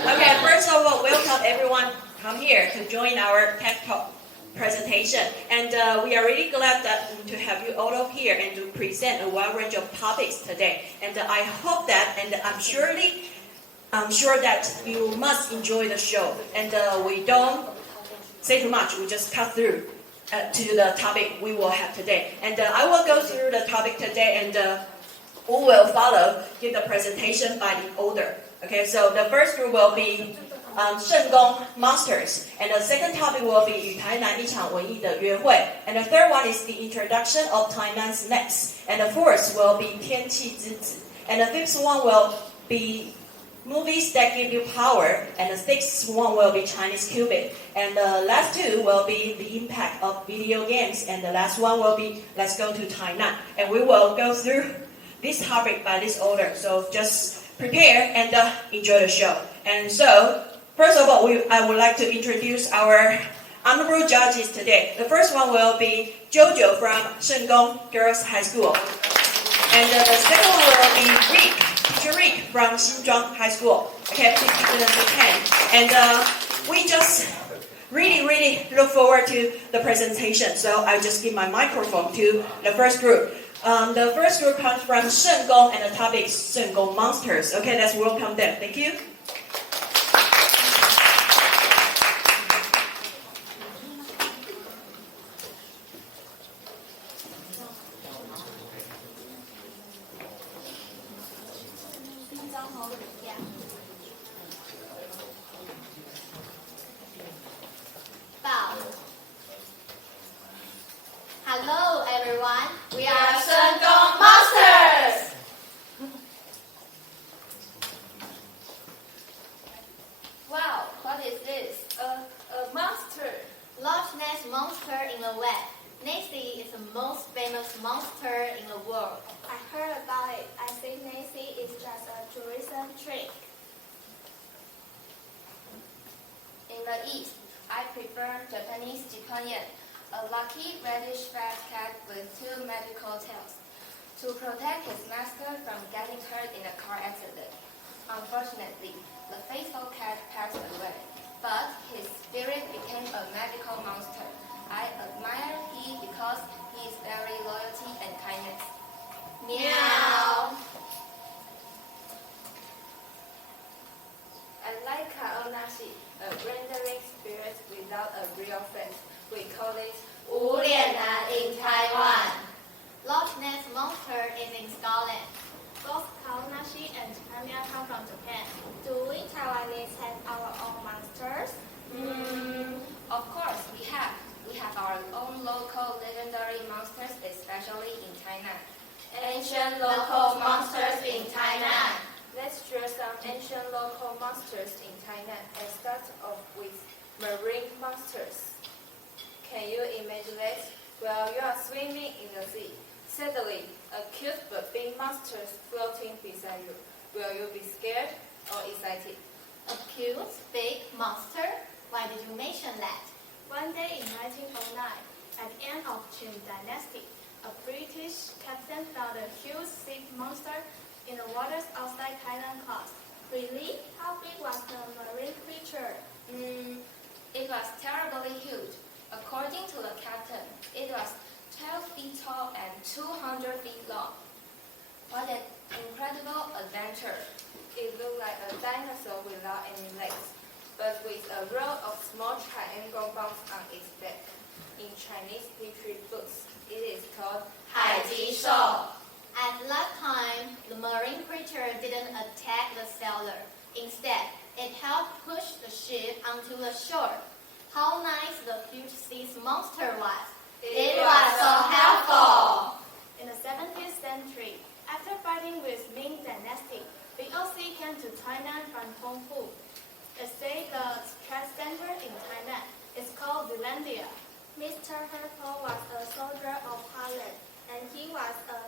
Okay, first of all, welcome everyone come here to join our TED Talk presentation. And we are really glad to have you all of here and to present a wide range of topics today. And I hope that, and I'm sure that you must enjoy the show. And we don't say too much, we just cut through to the topic we will have today. And I will go through the topic today, and we will follow give the presentation by the order. Okay, so the first group will be 圣功 Monsters, and the second topic will be 与台南一场文艺的约会, and the third one is the introduction of Tainan snacks, and the fourth will be 天气之子, and the fifth one will be movies that give you power, and the sixth one will be Chinese Cupid, and the last two will be the impact of video games, and the last one will be let's go to Tainan, and we will go through this topic by this order, so just prepare and enjoy the show. And so, first of all, I would like to introduce our honorable judges today. The first one will be Jojo from 圣功 Girls High School. And the second one will be Rick, teacher Rick from 新庄 High School. Okay, please give them a hand. And we just really look forward to the presentation. So I just give my microphone to the first group. The first group comes from 圣功 and the topic is 圣功 Monsters. Okay, let's welcome them. Thank you. Hello everyone, we are 圣功 Monsters! Wow, what is this? A monster. Loch Ness monster in the web. Nessie is the most famous monster in the world. I heard about it. I think Nessie is just a tourism trick. In the East, I prefer Japanese Jikonyan, a lucky reddish fat cat with two magical tails, to protect his master from getting hurt in a car accident. Unfortunately, the faithful cat passed away, but his spirit became a magical monster. I admire him because he is very loyalty and kindness. Meow! I like Kaonashi, a rendering spirit without a real face. We call it 无脸男 in Taiwan. Loch Ness monster is in Scotland. Both Kaonashi and Tamiya come from Japan. Do we Taiwanese have our own monsters? Of course, we have. We have our own local legendary monsters, especially in China. Ancient local monsters in Tainan. Let's share some ancient local monsters in Thailand and start off with marine monsters. Can you imagine that? While you are swimming in the sea, suddenly a cute but big monster is floating beside you. Will you be scared or excited? A cute, big monster? Why did you mention that? One day in 1909, at the end of Qing Dynasty, a British captain found a huge sea monster in the waters outside Thailand coast. Really? How big was the marine creature? It was terribly huge. According to the captain, it was 12 feet tall and 200 feet long. What an incredible adventure. It looked like a dinosaur without any legs, but with a row of small triangle bumps on its back. In Chinese history books, it is called 海极兽. At that time, the marine creature didn't attack the sailor. Instead, it helped push the ship onto the shore. How nice the huge sea monster was. It was so helpful. In the 17th century, after fighting with Ming Dynasty, VOC came to Thailand from Tongfu. They say the trade center in Thailand is called Zealandia. Mr. Hercule was a soldier of Holland, and he was a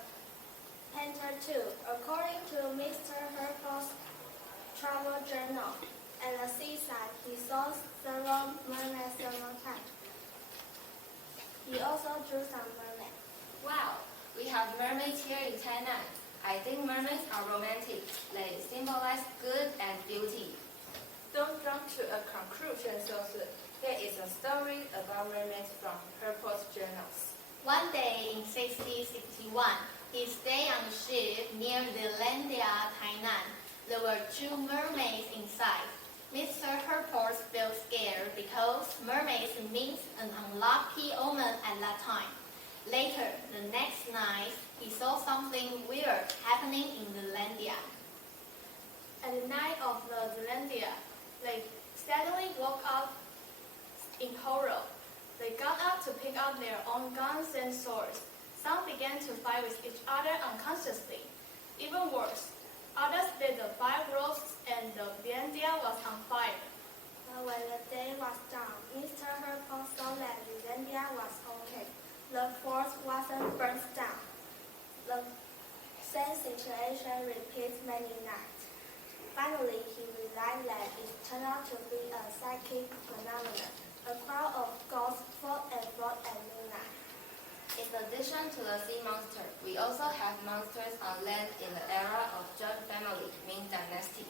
painter too. According to Mr. Hercule's travel journal, at the seaside he saw several mermaids several times. He also drew some mermaids. Wow, we have mermaids here in Thailand. I think mermaids are romantic. They symbolize good and beauty. to a conclusion so soon. There is a story about mermaids from purpose journals. One day in 1661, he stayed on a ship near Zealandia, Tainan. There were two mermaids inside. Mr. Herport felt scared because mermaids means an unlucky omen at that time. Later, the next night, he saw something weird happening in Zealandia. At the night of the Zealandia, they steadily woke up in horror. They got up to pick up their own guns and swords. Some began to fight with each other unconsciously. Even worse, others lit the fire ropes and the Zealandia was on fire. But when the day was done, Mr. Herport saw that Zealandia was okay. The fort wasn't burnt down. The same situation repeats many nights. Finally, he realized that it turned out to be a psychic phenomenon. A crowd of ghosts fought and fought at midnight. In addition to the sea monster, we also have monsters on land in the era of Zhou family, Ming Dynasty.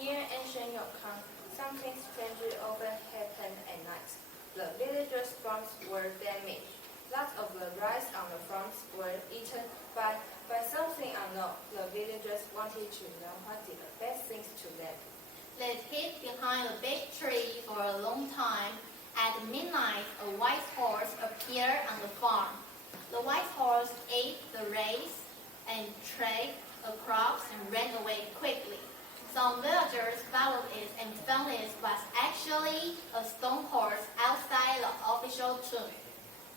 Near ancient Yukon, something strange often happened at night. The villagers' farms were damaged. Lots of the rice on the farms were eaten by something unknown. The villagers wanted to know what did the bad things to them. They hid behind a big tree for a long time. At midnight, a white horse appeared on the farm. The white horse ate the rice and tread across and ran away quickly. Some villagers followed it and found it was actually a stone horse outside the official tomb.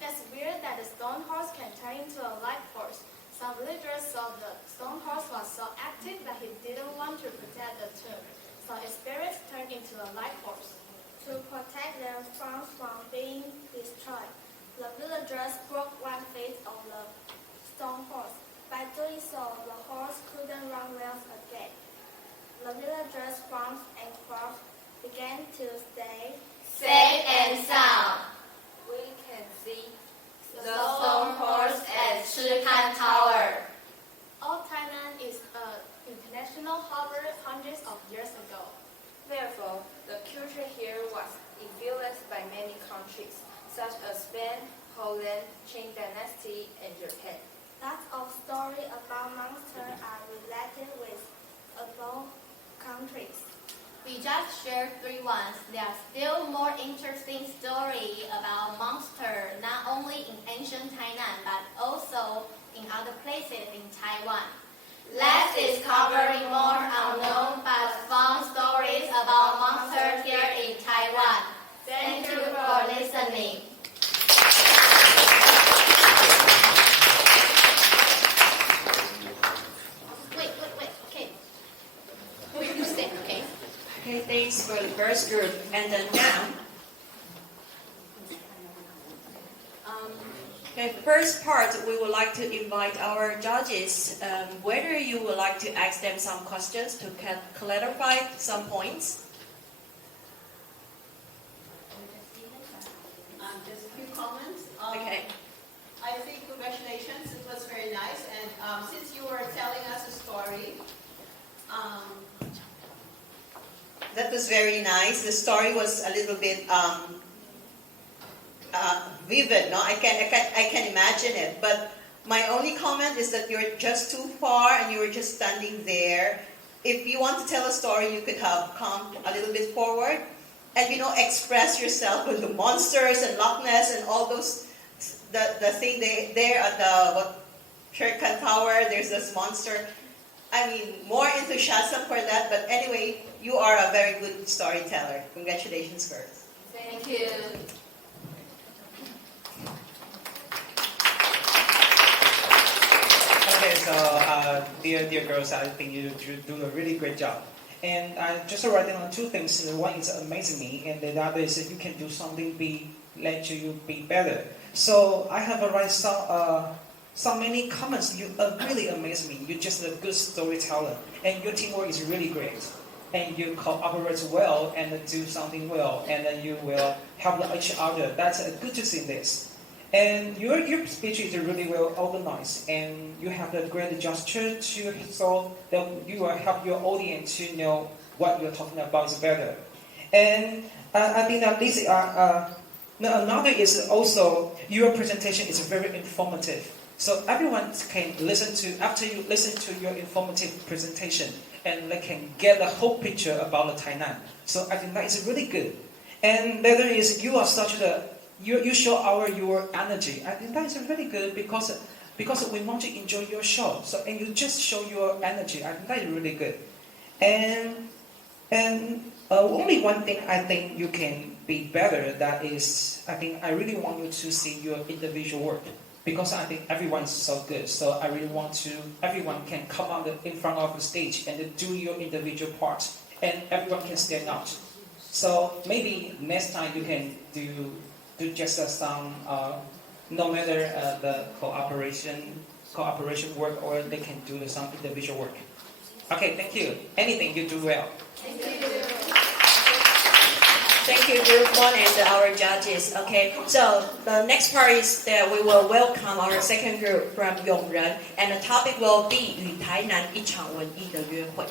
It's weird that the stone horse can turn into a light horse. Some villagers saw the stone horse was so active that he didn't want to protect the tomb, so its spirit turned into a light horse. To protect their farms from being destroyed, the villagers broke one face of the stone horse. By doing so, the horse couldn't run well again. The villagers' farms and crops began to stay Safe and sound. We can see The stone horse at Shikan Tower. Old Tainan is an international harbor hundreds of years ago. Therefore, the culture here was influenced by many countries, such as Spain, Holland, Qing Dynasty, and Japan. lots of stories about monsters are related with above countries. We just shared 3 ones. There are still more interesting stories about monsters, not only in ancient Tainan, but also in other places in Taiwan. Let's discover more unknown but fun stories about monsters here in Taiwan. Thank you for listening. Wait, okay. You stay, okay? Okay, thanks for the first group. And then now, okay, first part, we would like to invite our judges, whether you would like to ask them some questions to clarify some points. Just a few comments. Okay. I think congratulations, it was very nice. And since you were telling us a story, that was very nice. The story was a little bit vivid. No, I can imagine it. But my only comment is that you're just too far and you were just standing there. If you want to tell a story, you could have come a little bit forward and express yourself with the monsters and Loch Ness and all those. The thing there at the Sherkan Tower. There's this monster. I mean, more enthusiasm for that. But anyway, you are a very good storyteller. Congratulations, girls. Thank you. Okay, so dear girls, I think you do a really great job. And I just writing on 2 things. One is amazing me, and the other is that you can do something let you be better. So I have write so many comments. You really amaze me. You're just a good storyteller, and your teamwork is really great. And you cooperate well and do something well, and then you will help each other. That's good to see this. And your speech is really well organized, and you have a great gesture so that you will help your audience to know what you're talking about is better. And I think that these are, another is also your presentation is very informative. So everyone can listen to, after you listen to your informative presentation, and they can get the whole picture about the Tainan. So I think that is really good. And the other is you are such a, you show your energy. I think that is really good because we want to enjoy your show. So and you just show your energy. I think that is really good. And only one thing I think you can be better. That is, I think I really want you to see your individual work. Because I think everyone's so good, so I really want to, everyone can come out in front of the stage and do your individual part, and everyone can stand out. So maybe next time you can do just some, no matter the cooperation work, or they can do some individual work. Okay, thank you. Anything you do well. Thank you, Group 1 and our judges. Okay, so the next part is that we will welcome our second group from 永仁, and the topic will be 与台南一场文艺的约会.